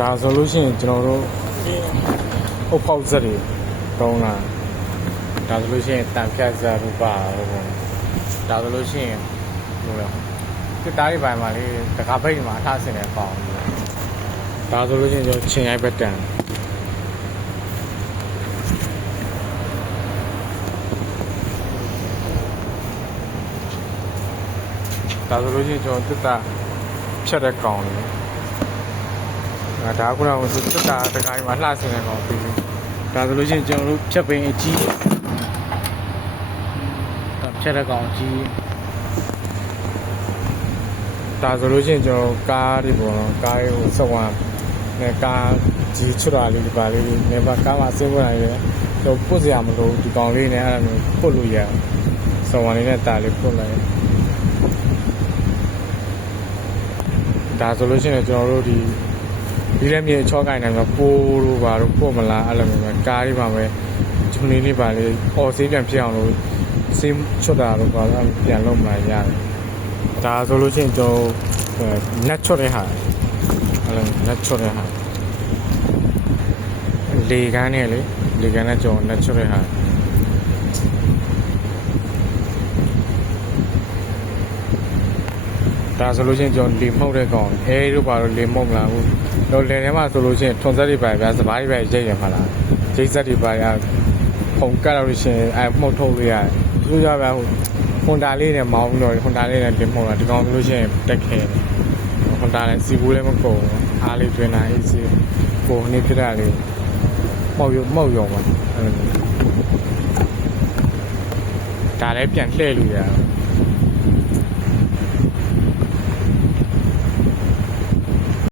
ဒါဆိုလို့ရှိရင်ကျွန်တော်တို့အုပ်ဖောက်စက်တွေတုံးလာဒါဆိုလို့ရှိရင်တန်ဖြတ်စက်တို့ပါတော့ဘုံဒါဆိုလို့ရှိရင်ဟိုတော့တစ်သားတွေပိုင်းမှာလေတကားပိတ်မှာအထဆင်နေပေါအောင်ဒါဆိုလို့ရှိရင်ကျွန်တော်ချင်းရိုက်ပဲတန်ဒါဆိုလို့ရှိရင်ကျွန်တော်တစ်သားဖြတ်တဲ့ကောင်လေဒါခုနကစစ်တာတခိုင်းမှာလှဆင်းနေကောင်ပြီးဒါဆိုလို့ရှိရင်ကျွန်တော်တို့ဖြတ်ပင်အကြီးဖြတ်တဲ့ကောင်အကြီးဒါဆိုလို့ရှိရင်ကျွန်တော်ကားတွေပေါ့နော်ကားကိုစဝါနဲ့ကားကြီးချွတ်တာလေးဒီပါလေးနေပါကားမှာဆင်းဝင်လာတယ်တော့ပုတ်စရာမလိုဒီကောင်လေးနဲ့အဲ့လိုမျိုးပုတ်လို့ရစဝါလေးနဲ့တာလေးပုတ်လိုက်ဒါဆိုလို့ရှိရင်ကျွန်တော်တို့ဒီလည်းမြေချောကိုင်းနိုင်မှာပိုးလို့ပါတော့ပို့မလားအဲ့လိုမျိုးကားလေးပါပဲဂျုံလေးပါလေအော်ဆေးပြန်ဖြစ်အောင်လို့ဆေးချွတ်တာလို့ပါတော့ပြန်လုပ်မှရတယ်ဒါဆိုလို့ရှိရင်ကျွန်တော်နက်ချွတ်တဲ့ဟာအဲ့လိုနက်ချွတ်တဲ့ဟာလေကန်းနဲ့လေလေကန်းနဲ့ကျွန်တော်နက်ချွတ်တဲ့ဟာဒါဆိုလို့ရှိရင်ကျွန်တော်လေမှုတ်တဲ့ကောင်အဲတို့ပါတော့လေမှုတ်မလားဘူးတော့လေထဲမှာဆိုလို့ရှိရင်ထွန်ဆက်တွေပါဗျာစပားတွေပဲရိတ်ရမှာလားရိတ်ဆက်တွေပါရပုံကတ်လို့ရှိရင်အဲမှုတ်ထုတ်လို့ရတယ်သူကြဗျာဟွန်ဒါလေးနဲ့မောင်းတော့ဟွန်ဒါလေးနဲ့လေမှုတ်တာဒီကောင်ဆိုလို့ရှိရင်တက်ခဲဟွန်ဒါလည်းစီဘူးလည်းမကုန်အားလေးတွင်လာအေးစီပုံနေပြတာလေးမှုတ်ရုံပါဒါလည်းပြန်လှည့်လို့ရတယ်